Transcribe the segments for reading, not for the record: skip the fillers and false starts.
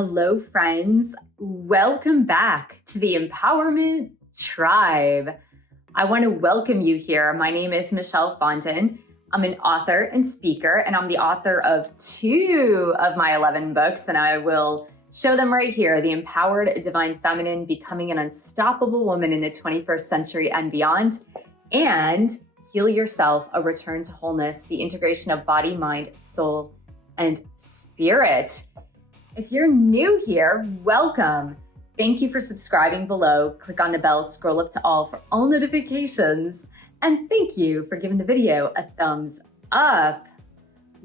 Hello, friends. Welcome back to the Empowerment Tribe. I want to welcome you here. My name is Michelle Fondin. I'm an author and speaker, and I'm the author of 2 of my 11 books, and I will show them right here. The Empowered Divine Feminine, Becoming an Unstoppable Woman in the 21st Century and Beyond, and Heal Yourself, A Return to Wholeness, the integration of body, mind, soul, and spirit. If you're new here, welcome. Thank you for subscribing below. Click on the bell, scroll up to all for all notifications. And thank you for giving the video a thumbs up.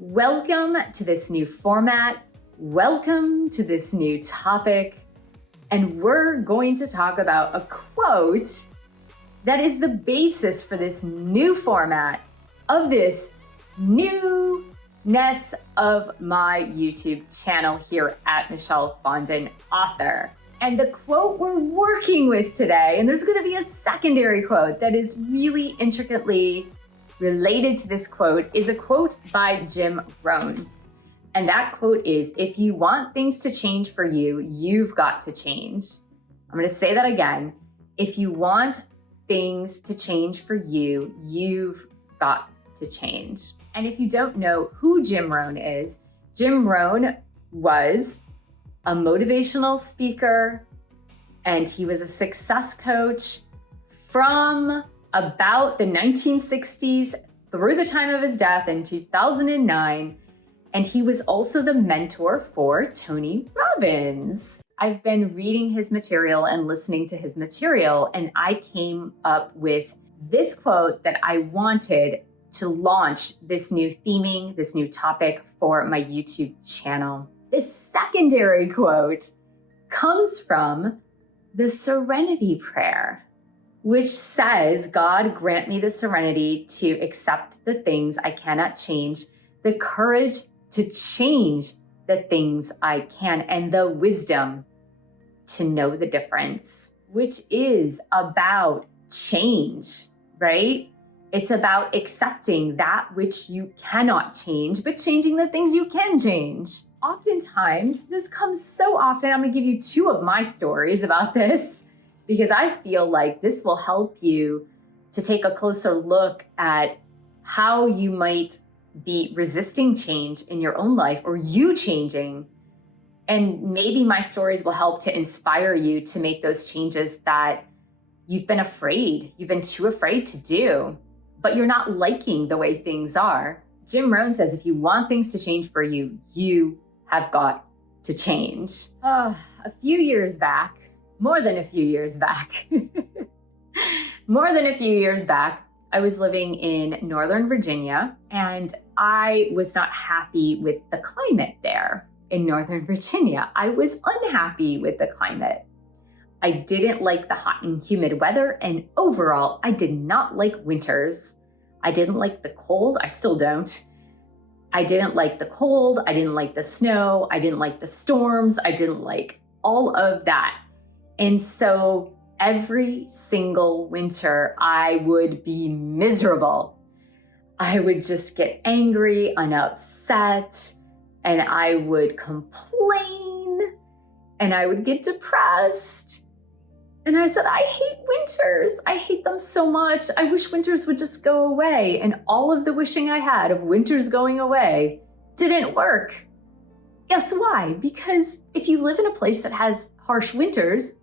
Welcome to this new format. Welcome to this new topic. And we're going to talk about a quote that is the basis for this new format of this newness of my YouTube channel here at Michelle Fondin Author. And the quote we're working with today, and there's going to be a secondary quote that is really intricately related to this quote, is a quote by Jim Rohn. And that quote is, if you want things to change for you, you've got to change. I'm going to say that again. If you want things to change for you, you've got to change. And if you don't know who Jim Rohn is, Jim Rohn was a motivational speaker, and he was a success coach from about the 1960s through the time of his death in 2009. And he was also the mentor for Tony Robbins. I've been reading his material and listening to his material, and I came up with this quote that I wanted to launch this new theming, this new topic for my YouTube channel. This secondary quote comes from the Serenity Prayer, which says, God grant me the serenity to accept the things I cannot change, the courage to change the things I can, and the wisdom to know the difference, which is about change, right? It's about accepting that which you cannot change, but changing the things you can change. Oftentimes, this comes so often. I'm going to give you 2 of my stories about this because I feel like this will help you to take a closer look at how you might be resisting change in your own life or you changing. And maybe my stories will help to inspire you to make those changes that you've been too afraid to do, but you're not liking the way things are. Jim Rohn says, if you want things to change for you, you have got to change. A few years back, more than a few years back, I was living in Northern Virginia, and I was not happy with the climate there in Northern Virginia. I was unhappy with the climate. I didn't like the hot and humid weather, and overall, I did not like winters. I didn't like the cold. I still don't. I didn't like the cold. I didn't like the snow. I didn't like the storms. I didn't like all of that. And so every single winter, I would be miserable. I would just get angry and upset, and I would complain, and I would get depressed. And I said, I hate winters. I hate them so much. I wish winters would just go away. And all of the wishing I had of winters going away didn't work. Guess why? Because if you live in a place that has harsh winters,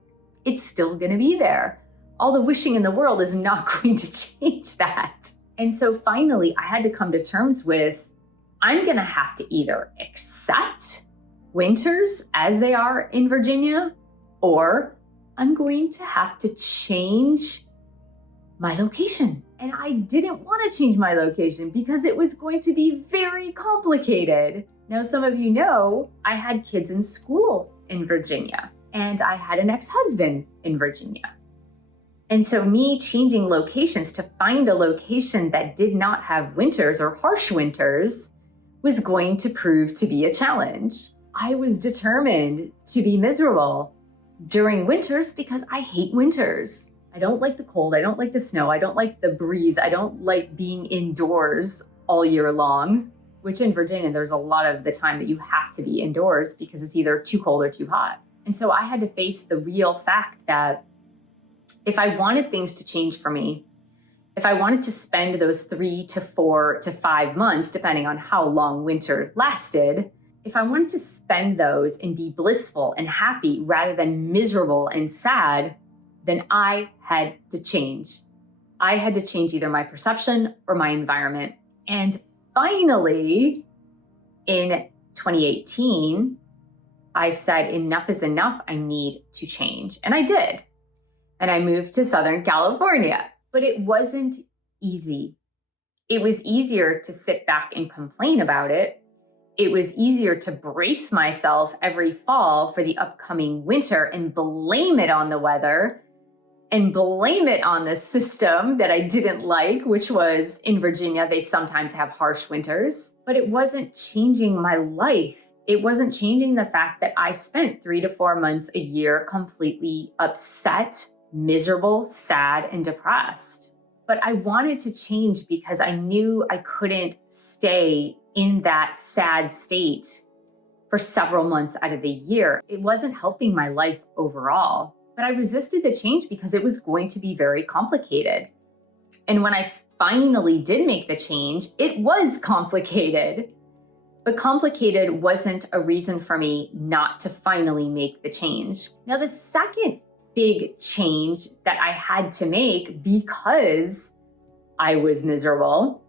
it's still going to be there. All the wishing in the world is not going to change that. And so finally, I had to come to terms with, I'm going to have to either accept winters as they are in Virginia, or I'm going to have to change my location. And I didn't want to change my location because it was going to be very complicated. Now, some of you know I had kids in school in Virginia, and I had an ex-husband in Virginia. And so me changing locations to find a location that did not have winters or harsh winters was going to prove to be a challenge. I was determined to be miserable during winters because I hate winters. I don't like the cold. I don't like the snow. I don't like the breeze. I don't like being indoors all year long. which in Virginia, there's a lot of the time that you have to be indoors because it's either too cold or too hot. And so I had to face the real fact that if I wanted things to change for me, if I wanted to spend those 3 to 4 to 5 months, depending on how long winter lasted, if I wanted to spend those and be blissful and happy rather than miserable and sad, then I had to change. I had to change either my perception or my environment. And finally, in 2018, I said, enough is enough. I need to change. And I did. And I moved to Southern California. But it wasn't easy. It was easier to sit back and complain about it. It was easier to brace myself every fall for the upcoming winter and blame it on the weather and blame it on the system that I didn't like, which was in Virginia, they sometimes have harsh winters. But it wasn't changing my life. It wasn't changing the fact that I spent 3 to 4 months a year completely upset, miserable, sad, and depressed. But I wanted to change because I knew I couldn't stay in that sad state for several months out of the year. It wasn't helping my life overall. But I resisted the change because it was going to be very complicated. And when I finally did make the change, it was complicated. But complicated wasn't a reason for me not to finally make the change. Now, the second big change that I had to make because I was miserable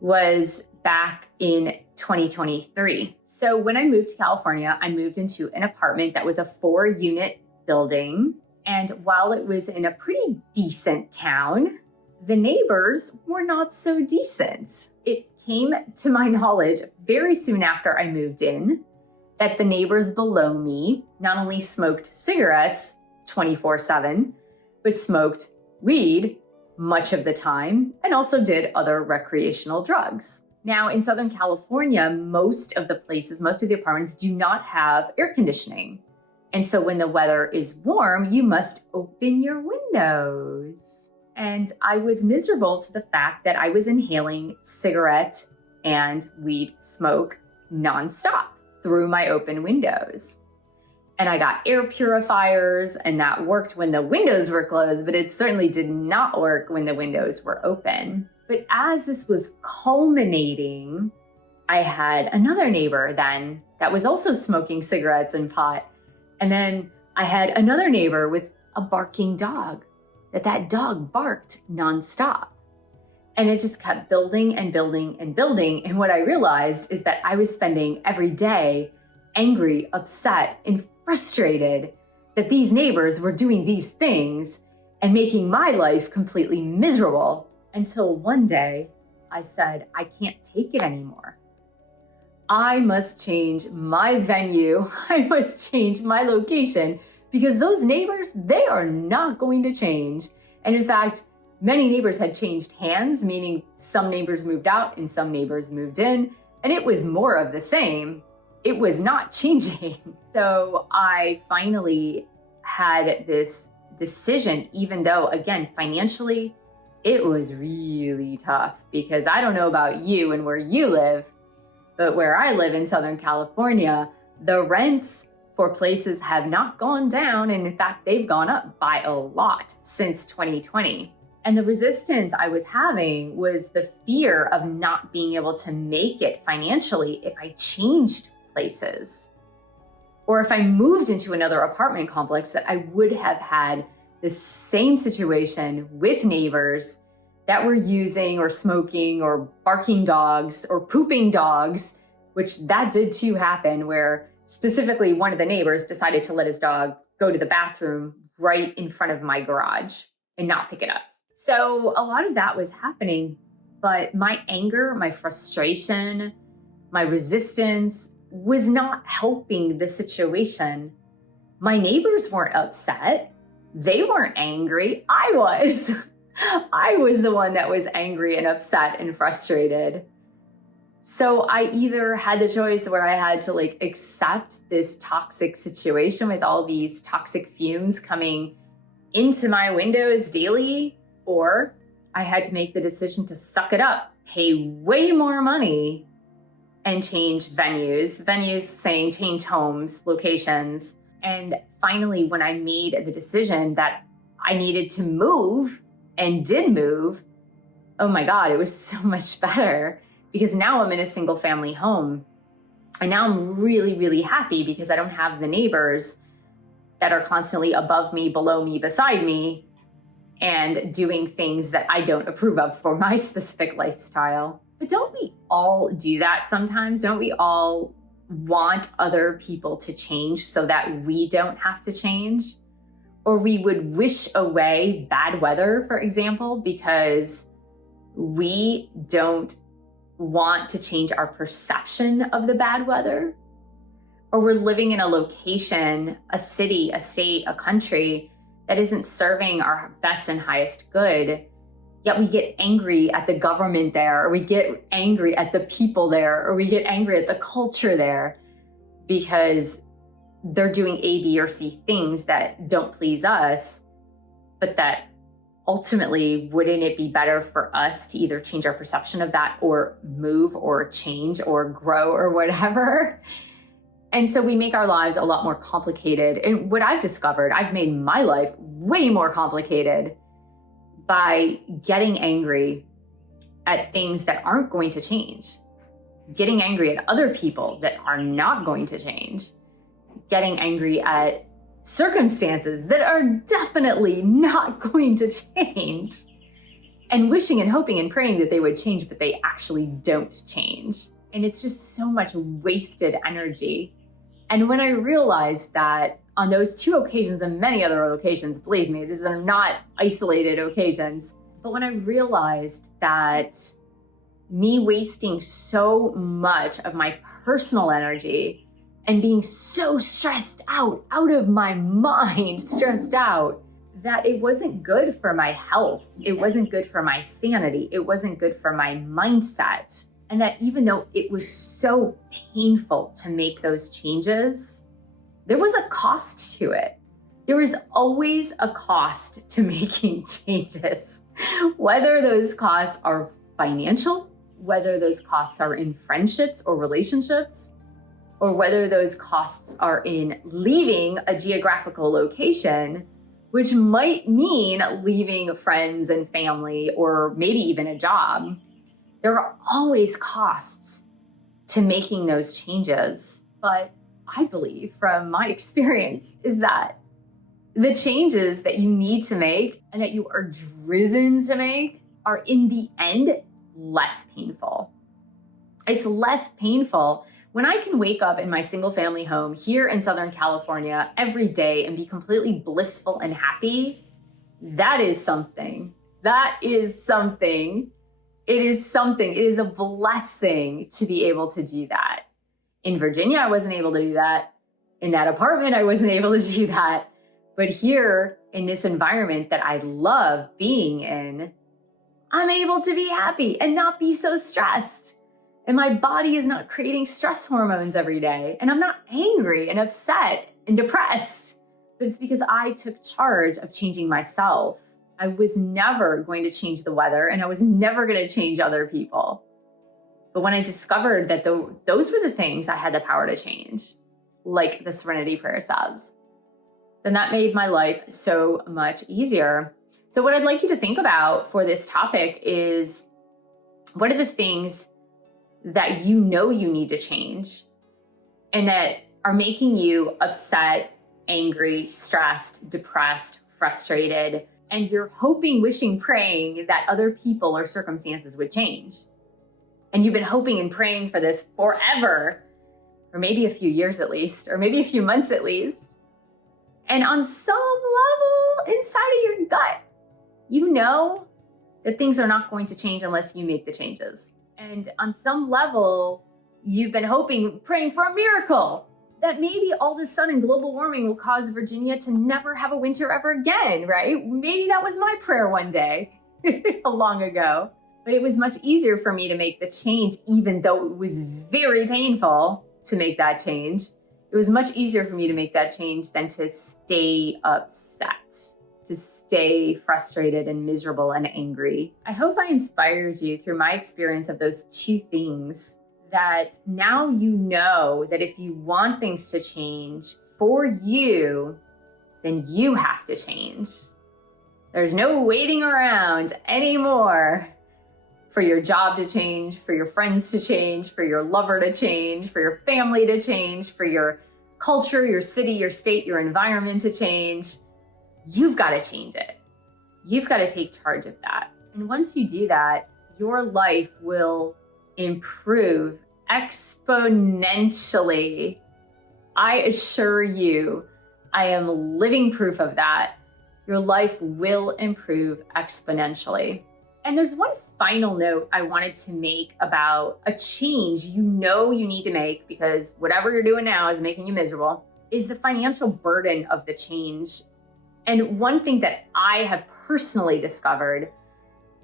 was back in 2023. So when I moved to California, I moved into an apartment that was a 4-unit building. And while it was in a pretty decent town, the neighbors were not so decent. It came to my knowledge very soon after I moved in that the neighbors below me not only smoked cigarettes 24/7, but smoked weed much of the time and also did other recreational drugs. Now, in Southern California, most of the apartments do not have air conditioning. And so when the weather is warm, you must open your windows. And I was miserable to the fact that I was inhaling cigarette and weed smoke nonstop through my open windows. And I got air purifiers, and that worked when the windows were closed, but it certainly did not work when the windows were open. But as this was culminating, I had another neighbor then that was also smoking cigarettes and pot. And then I had another neighbor with a barking dog, that dog barked nonstop. And it just kept building and building and building. And what I realized is that I was spending every day angry, upset, and frustrated that these neighbors were doing these things and making my life completely miserable, until one day I said, I can't take it anymore. I must change my venue. I must change my location because those neighbors, they are not going to change. And in fact, many neighbors had changed hands, meaning some neighbors moved out and some neighbors moved in, and it was more of the same. It was not changing. So I finally had this decision, even though, again, financially, it was really tough because I don't know about you and where you live, but where I live in Southern California, the rents for places have not gone down. And in fact, they've gone up by a lot since 2020. And the resistance I was having was the fear of not being able to make it financially if I changed places. Or if I moved into another apartment complex, that I would have had the same situation with neighbors that were using or smoking or barking dogs or pooping dogs, which that did too happen, where specifically one of the neighbors decided to let his dog go to the bathroom right in front of my garage and not pick it up. So a lot of that was happening, but my anger, my frustration, my resistance was not helping the situation. My neighbors weren't upset. They weren't angry. I was. I was the one that was angry and upset and frustrated. So I either had the choice where I had to accept this toxic situation with all these toxic fumes coming into my windows daily, or I had to make the decision to suck it up, pay way more money, and change venues saying change homes, locations. And finally, when I made the decision that I needed to move and did move, oh my God, it was so much better because now I'm in a single family home. And now I'm really, really happy because I don't have the neighbors that are constantly above me, below me, beside me, and doing things that I don't approve of for my specific lifestyle. But don't we all do that sometimes? Don't we all want other people to change so that we don't have to change? Or we would wish away bad weather, for example, because we don't want to change our perception of the bad weather. Or we're living in a location, a city, a state, a country that isn't serving our best and highest good, yet we get angry at the government there, or we get angry at the people there, or we get angry at the culture there because they're doing A, B, or C things that don't please us, but that ultimately, wouldn't it be better for us to either change our perception of that or move or change or grow or whatever? And so we make our lives a lot more complicated. And what I've discovered, I've made my life way more complicated by getting angry at things that aren't going to change, getting angry at other people that are not going to change, getting angry at circumstances that are definitely not going to change, and wishing and hoping and praying that they would change, but they actually don't change. And it's just so much wasted energy. And when I realized that on those two occasions and many other occasions, believe me, these are not isolated occasions, but when I realized that me wasting so much of my personal energy and being so stressed out of my mind, stressed out, that it wasn't good for my health. It wasn't good for my sanity. It wasn't good for my mindset. And that even though it was so painful to make those changes, there was a cost to it. There is always a cost to making changes, whether those costs are financial, whether those costs are in friendships or relationships, or whether those costs are in leaving a geographical location, which might mean leaving friends and family, or maybe even a job. There are always costs to making those changes. But I believe from my experience is that the changes that you need to make and that you are driven to make are in the end less painful. It's less painful when I can wake up in my single family home here in Southern California every day and be completely blissful and happy. That is something. That is something. It is something. It is a blessing to be able to do that. In Virginia, I wasn't able to do that. In that apartment, I wasn't able to do that. But here in this environment that I love being in, I'm able to be happy and not be so stressed. And my body is not creating stress hormones every day. And I'm not angry and upset and depressed. But it's because I took charge of changing myself. I was never going to change the weather, and I was never going to change other people. But when I discovered that those were the things I had the power to change, like the Serenity Prayer says, then that made my life so much easier. So what I'd like you to think about for this topic is, what are the things that you know you need to change and that are making you upset, angry, stressed, depressed, frustrated, and you're hoping, wishing, praying that other people or circumstances would change. And you've been hoping and praying for this forever, or maybe a few years at least, or maybe a few months at least. And on some level inside of your gut, you know that things are not going to change unless you make the changes. And on some level, you've been hoping, praying for a miracle, that maybe all of a sudden global warming will cause Virginia to never have a winter ever again, right? Maybe that was my prayer one day, long ago. But it was much easier for me to make the change, even though it was very painful to make that change. It was much easier for me to make that change than to stay upset, to stay frustrated and miserable and angry. I hope I inspired you through my experience of those two things that now you know that if you want things to change for you, then you have to change. There's no waiting around anymore for your job to change, for your friends to change, for your lover to change, for your family to change, for your culture, your city, your state, your environment to change. You've got to change it. You've got to take charge of that. And once you do that, your life will improve exponentially. I assure you, I am living proof of that. Your life will improve exponentially. And there's one final note I wanted to make about a change you know you need to make, because whatever you're doing now is making you miserable, is the financial burden of the change. And one thing that I have personally discovered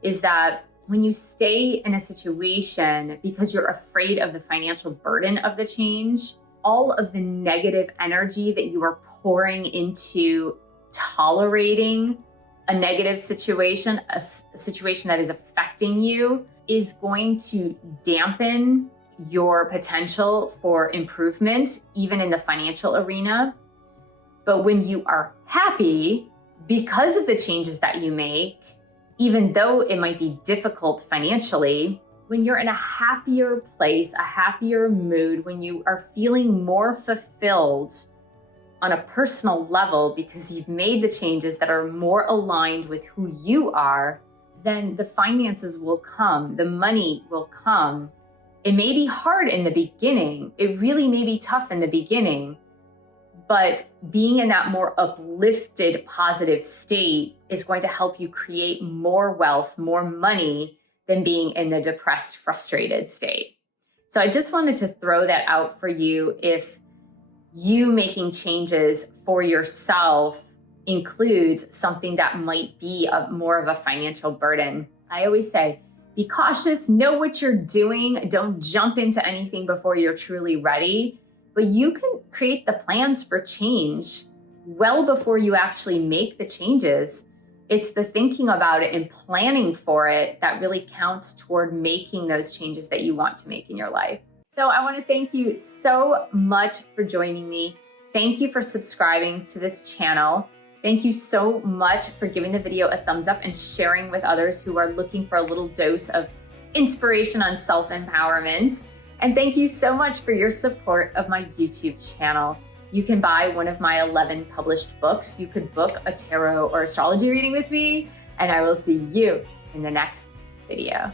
is that when you stay in a situation because you're afraid of the financial burden of the change, all of the negative energy that you are pouring into tolerating a negative situation, a situation that is affecting you, is going to dampen your potential for improvement, even in the financial arena. But when you are happy because of the changes that you make, even though it might be difficult financially, when you're in a happier place, a happier mood, when you are feeling more fulfilled on a personal level because you've made the changes that are more aligned with who you are, then the finances will come, the money will come. It may be hard in the beginning. It really may be tough in the beginning, but being in that more uplifted, positive state is going to help you create more wealth, more money than being in the depressed, frustrated state. So I just wanted to throw that out for you. If you making changes for yourself includes something that might be more of a financial burden, I always say, be cautious, know what you're doing. Don't jump into anything before you're truly ready. But you can create the plans for change well before you actually make the changes. It's the thinking about it and planning for it that really counts toward making those changes that you want to make in your life. So I want to thank you so much for joining me. Thank you for subscribing to this channel. Thank you so much for giving the video a thumbs up and sharing with others who are looking for a little dose of inspiration on self-empowerment. And thank you so much for your support of my YouTube channel. You can buy one of my 11 published books. You could book a tarot or astrology reading with me, and I will see you in the next video.